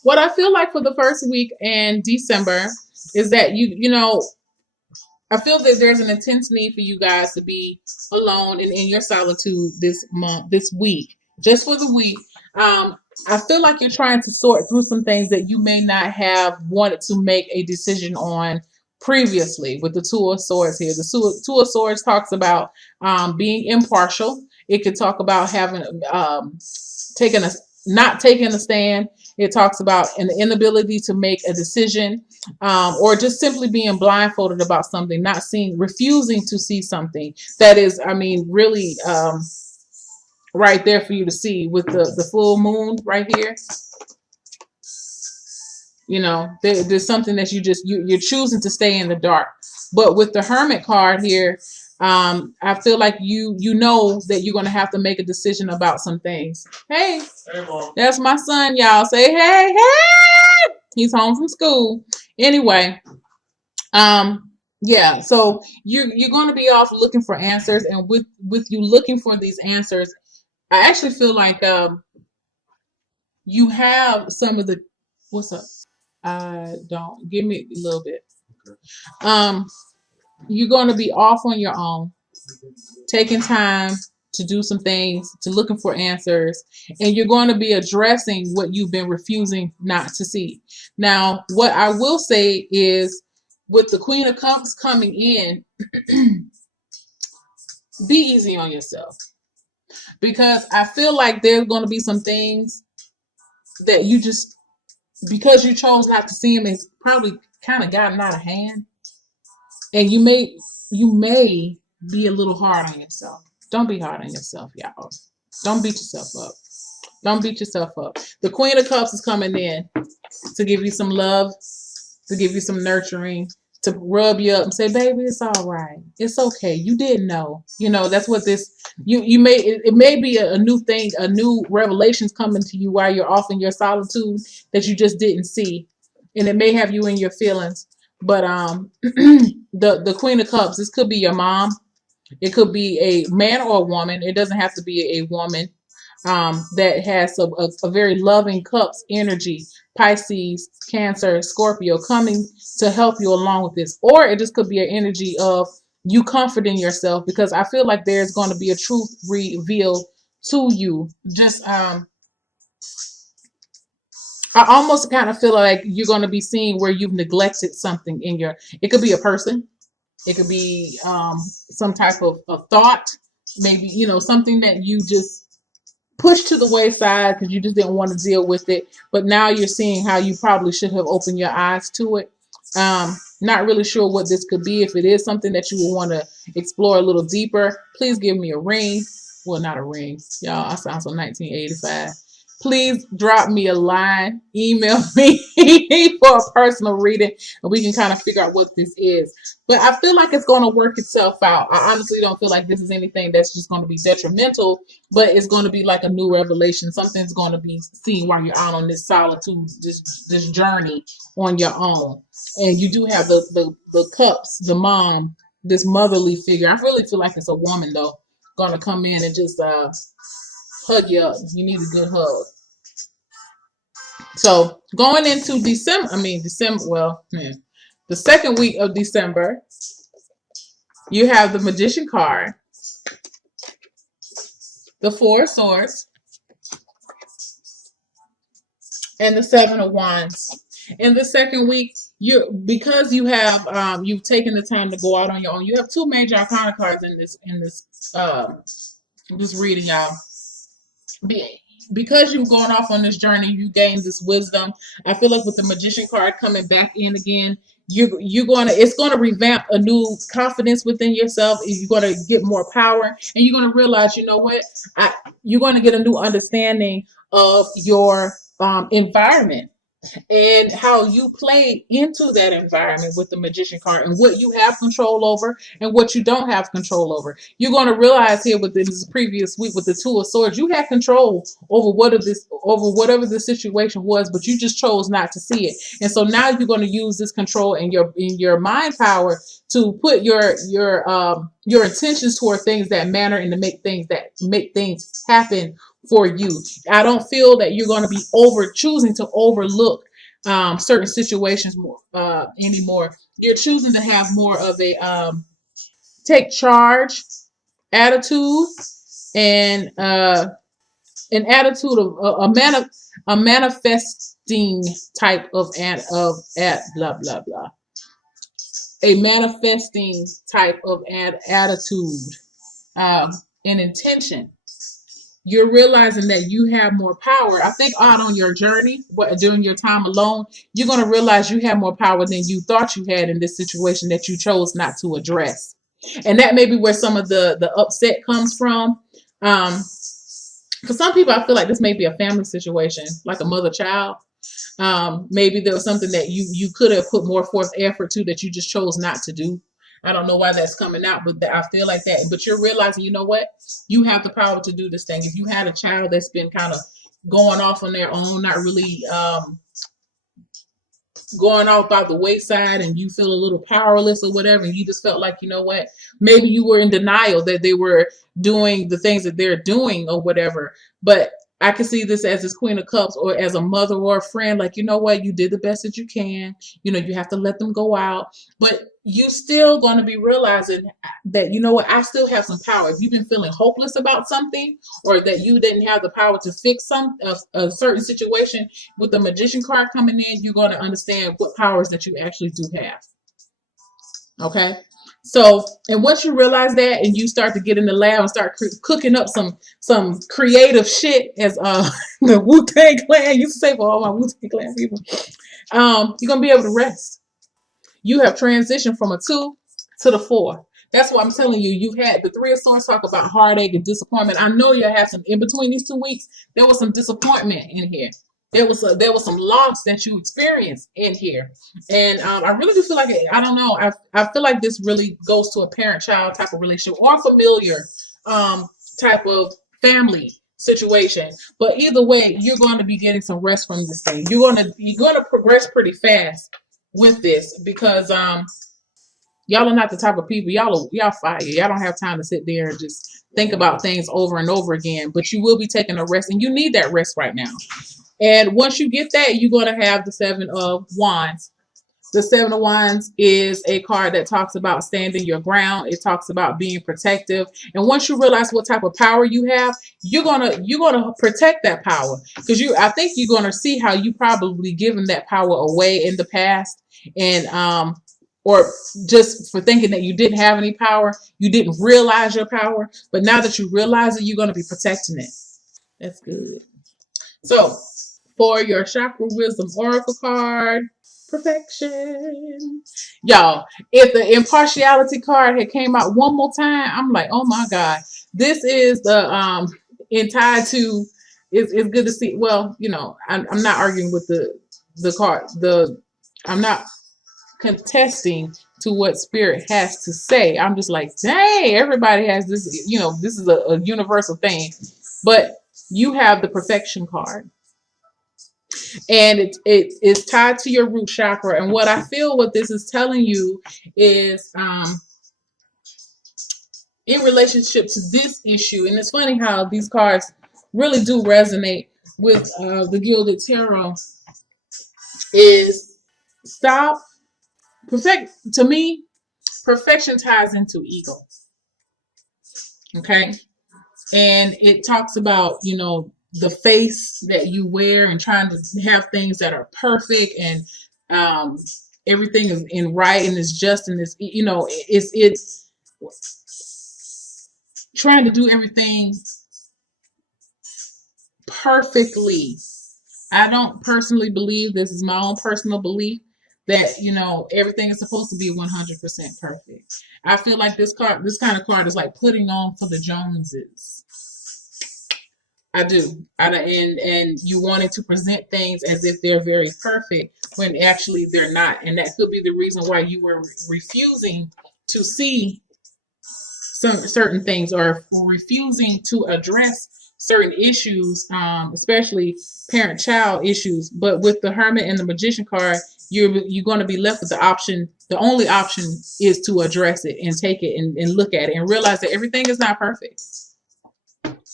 What I feel like for the first week in December is that I feel that there's an intense need for you guys to be alone and in your solitude this month, this week, just for the week. I feel like you're trying to sort through some things that you may not have wanted to make a decision on previously. With the Two of Swords here, the Two of Swords talks about being impartial. It could talk about having taking a not taking a stand. It talks about an inability to make a decision, or just simply being blindfolded about something, not seeing, refusing to see something that is, I mean, really right there for you to see with the full moon right here. There's something that you're choosing to stay in the dark. But with the Hermit card here, I feel like you know that you're going to have to make a decision about some things. Hey, that's my son, y'all. Say hey, hey. He's home from school. Anyway, yeah. So you're going to be off looking for answers, and with you looking for these answers, I actually feel like you have some of the what's up. I don't give me a little bit. Um, you're going to be off on your own, taking time to do some things, to looking for answers, and you're going to be addressing what you've been refusing not to see. Now, what I will say is, with the Queen of Cups coming in, be easy on yourself, because I feel like there's going to be some things that you just, because you chose not to see them, it's probably kind of gotten out of hand, and you may be a little hard on yourself. Don't be hard on yourself, y'all. Don't beat yourself up. Don't beat yourself up. The Queen of Cups is coming in to give you some love, to give you some nurturing, to rub you up and say, baby, it's all right. It's okay. You didn't know. That's what this, you may, it may be a new thing, a new revelations coming to you while you're off in your solitude that you just didn't see. And it may have you in your feelings. But the Queen of Cups, this could be your mom. It could be a man or a woman. It doesn't have to be a woman that has a very loving cups energy, Pisces, Cancer, Scorpio, coming to help you along with this. Or it just could be an energy of you comforting yourself, because I feel like there's going to be a truth revealed to you. Just I almost kind of feel like you're going to be seeing where you've neglected something in your, it could be a person, it could be some type of thought, maybe, something that you just pushed to the wayside because you just didn't want to deal with it. But now you're seeing how you probably should have opened your eyes to it. Not really sure what this could be. If it is something that you would want to explore a little deeper, please give me a ring. Well, not a ring. Y'all, I sound so 1985. Please drop me a line, email me for a personal reading, and we can kind of figure out what this is. But I feel like it's going to work itself out. I honestly don't feel like this is anything that's just going to be detrimental, but it's going to be like a new revelation. Something's going to be seen while you're out on this solitude, this journey on your own. And you do have the cups, the mom, this motherly figure. I really feel like it's a woman though, going to come in and just hug you up. You need a good hug. So going into December, the second week of December, you have the Magician card, the Four of Swords, and the Seven of Wands. In the second week, because you have you've taken the time to go out on your own. You have two major arcana cards in this reading, y'all. Because you've gone off on this journey, you gained this wisdom. I feel like with the Magician card coming back in again, it's gonna revamp a new confidence within yourself. You're gonna get more power, and you're gonna realize, you know what, you're gonna get a new understanding of your environment and how you play into that environment with the Magician card, and what you have control over and what you don't have control over. You're going to realize here with this previous week with the Two of Swords, you had control over whatever the situation was, but you just chose not to see it. And so now you're going to use this control and your mind power to put your intentions toward things that matter and to make things happen for you. I don't feel that you're going to be choosing to overlook certain situations more anymore. You're choosing to have more of a take charge attitude, and an attitude of a manifesting type of blah blah blah, a manifesting type of attitude, an intention. You're realizing that you have more power. I think out on your journey, during your time alone, you're going to realize you have more power than you thought you had in this situation that you chose not to address. And that may be where some of the upset comes from. For some people, I feel like this may be a family situation, like a mother-child. Maybe there was something that you could have put more forth effort to that you just chose not to do. I don't know why that's coming out, but I feel like that. But you're realizing, you know what? You have the power to do this thing. If you had a child that's been kind of going off on their own, not really going off by the wayside, and you feel a little powerless or whatever, and you just felt like, you know what, maybe you were in denial that they were doing the things that they're doing or whatever. But I can see this as this Queen of Cups, or as a mother or a friend, like, you know what, you did the best that you can. You know, you have to let them go out, but you still going to be realizing that, you know what, I still have some power. If you've been feeling hopeless about something, or that you didn't have the power to fix a certain situation, with the Magician card coming in, you're going to understand what powers that you actually do have. Okay. So, and once you realize that, and you start to get in the lab and start cooking up some creative shit, as the Wu-Tang Clan used to say, for all my Wu-Tang Clan people, you're gonna be able to rest. You have transitioned from a 2 to the 4. That's what I'm telling you. You've had the 3 of Swords talk about heartache and disappointment. I know you'll have some in between these 2 weeks. There was some disappointment in here. There was some loss that you experienced in here, and I really do feel like I don't know. I feel like this really goes to a parent-child type of relationship, or familiar type of family situation. But either way, you're going to be getting some rest from this thing. You're going to progress pretty fast with this, because y'all are not the type of people, y'all fire. Y'all don't have time to sit there and just think about things over and over again. But you will be taking a rest, and you need that rest right now. And once you get that, you're going to have the 7 of Wands. The 7 of Wands is a card that talks about standing your ground. It talks about being protective. And once you realize what type of power you have, you're gonna protect that power, because I think you're gonna see how you probably given that power away in the past, and or just for thinking that you didn't have any power, you didn't realize your power. But now that you realize it, you're gonna be protecting it. That's good. So, for your Chakra Wisdom Oracle card, perfection. Y'all, if the impartiality card had came out one more time, I'm like, oh my God. This is the tied to, it's good to see. Well, you know, I'm not arguing with the card. I'm not contesting to what Spirit has to say. I'm just like, dang, everybody has this, you know, this is a universal thing. But you have the perfection card, and it's tied to your root chakra. And what I feel what this is telling you is in relationship to this issue, and it's funny how these cards really do resonate with the Gilded Tarot, is stop. To me, perfection ties into ego. Okay. And it talks about, you know, the face that you wear, and trying to have things that are perfect, and everything is in right, and it's just, and it's, you know, it's trying to do everything perfectly. I don't personally believe, this is my own personal belief, that, you know, everything is supposed to be 100% perfect. I feel like this kind of card is like putting on for the Joneses. I do. And you wanted to present things as if they're very perfect, when actually they're not. And that could be the reason why you were refusing to see some certain things, or refusing to address certain issues, especially parent-child issues. But with the Hermit and the Magician card, you're going to be left with the option. The only option is to address it, and take it, and look at it, and realize that everything is not perfect.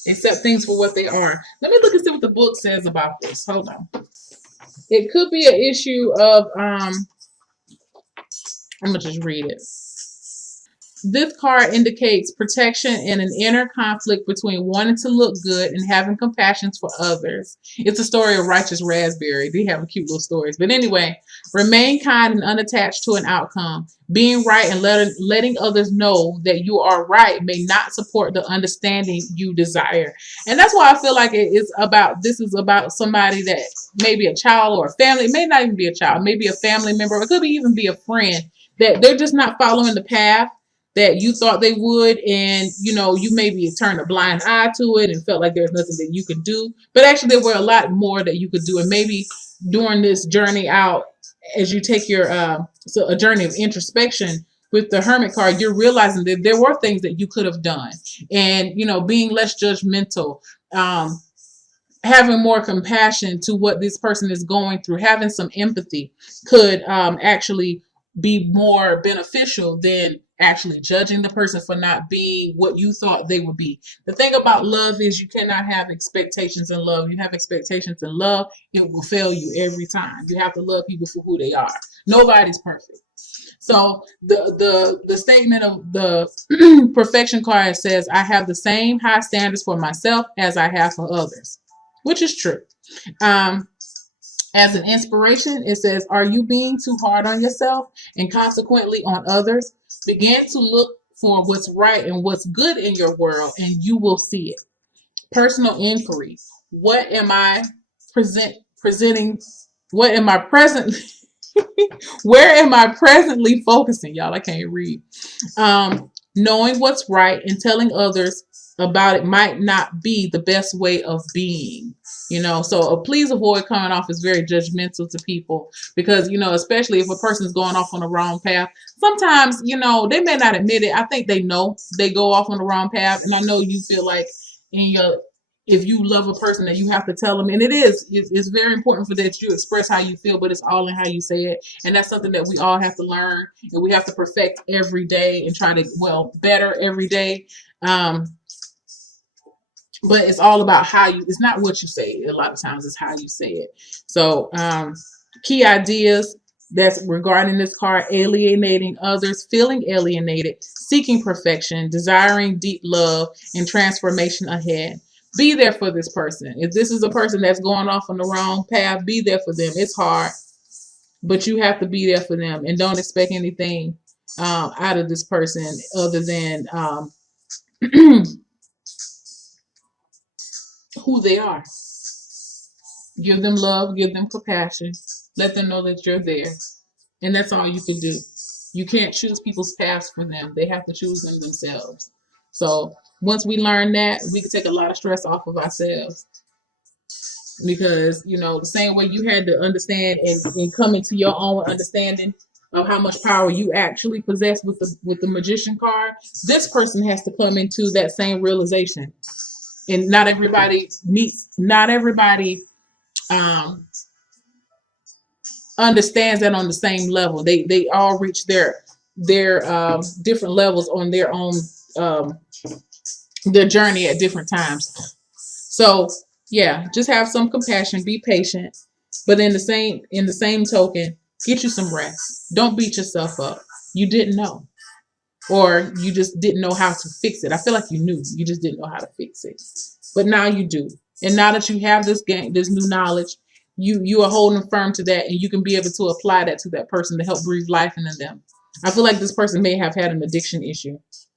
Accept things for what they are. Let me look and see what the book says about this. Hold on. It could be an issue of I'm gonna just read it. This card indicates protection in an inner conflict between wanting to look good and having compassion for others. It's a story of Righteous Raspberry. They have cute little stories. But anyway, remain kind and unattached to an outcome. Being right and letting others know that you are right may not support the understanding you desire. And that's why I feel like this is about somebody that maybe a child or a family. It may not even be a child, maybe a family member. It could even be a friend that they're just not following the path that you thought they would, and you maybe turned a blind eye to it and felt like there's nothing that you could do, but actually there were a lot more that you could do. And maybe during this journey out, as you take your a journey of introspection with the Hermit card, you're realizing that there were things that you could have done, and being less judgmental, having more compassion to what this person is going through, having some empathy could actually be more beneficial than actually judging the person for not being what you thought they would be. The thing about love is you cannot have expectations in love. You have expectations in love, it will fail you every time. You have to love people for who they are. Nobody's perfect. So the statement of the perfection card says, I have the same high standards for myself as I have for others, which is true. As an inspiration, it says, are you being too hard on yourself and consequently on others? Begin to look for what's right and what's good in your world, and you will see it. Personal inquiry. What am I presenting? What am I presently? Where am I presently focusing? Y'all, I can't read. Knowing what's right and telling others about it might not be the best way of being. So please avoid coming off as very judgmental to people, because especially if a person's going off on the wrong path, sometimes they may not admit it. I think they know they go off on the wrong path, and I know you feel like if you love a person that you have to tell them, and it's very important for that you express how you feel, but it's all in how you say it, and that's something that we all have to learn, and we have to perfect every day and try to better every day. But it's all about it's not what you say. A lot of times it's how you say it. So key ideas that's regarding this card: alienating others, feeling alienated, seeking perfection, desiring deep love, and transformation ahead. Be there for this person. If this is a person that's going off on the wrong path, be there for them. It's hard, but you have to be there for them, and don't expect anything out of this person other than who they are. Give them love, give them compassion, let them know that you're there. And that's all you can do. You can't choose people's paths for them. They have to choose them themselves. So once we learn that, we can take a lot of stress off of ourselves. Because, the same way you had to understand and come into your own understanding of how much power you actually possess with the Magician card, this person has to come into that same realization. And not everybody understands that on the same level. They all reach their different levels on their own their journey at different times. So yeah, just have some compassion, be patient, but in the same token, get you some rest. Don't beat yourself up. You didn't know, or you just didn't know how to fix it. I feel like you knew, you just didn't know how to fix it. But now you do. And now that you have this new knowledge, you are holding firm to that, and you can be able to apply that to that person to help breathe life into them. I feel like this person may have had an addiction issue.